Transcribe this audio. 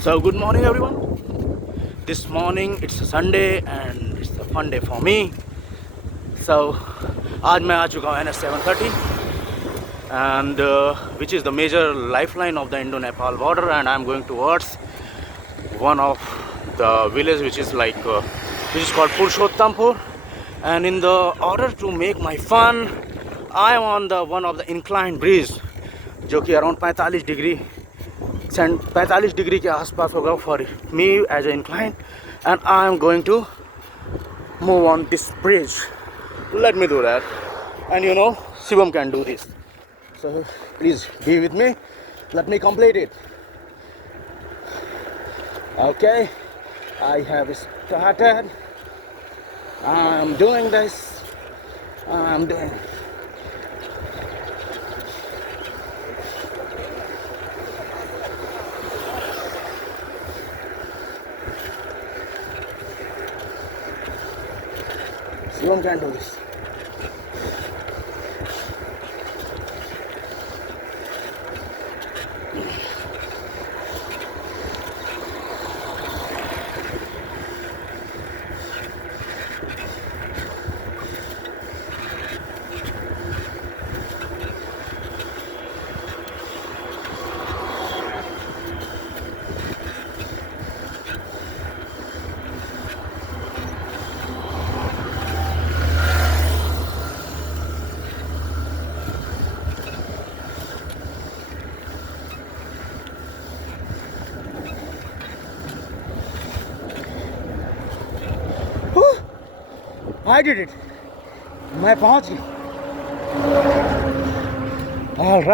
So good morning everyone. This morning it's a Sunday and it's a fun day for me. So आज मैं आ चुका हूँ NH 730 and which is the major lifeline of the Indo-Nepal border, and I'm going towards one of the village which is which is called Purushottampur. And in the order to make my fun, I am on the one of the inclined bridge जो कि around 45 degree 45 degree के आसपास होगा for me as an incline, and I am going to move on this bridge. Let me do that, and Shivam can do this, so please be with me. Let me complete it. Okay, I have started. I'm doing this. I'm doing Shivam can do this. I did it. मैं पहुंच गया. All right.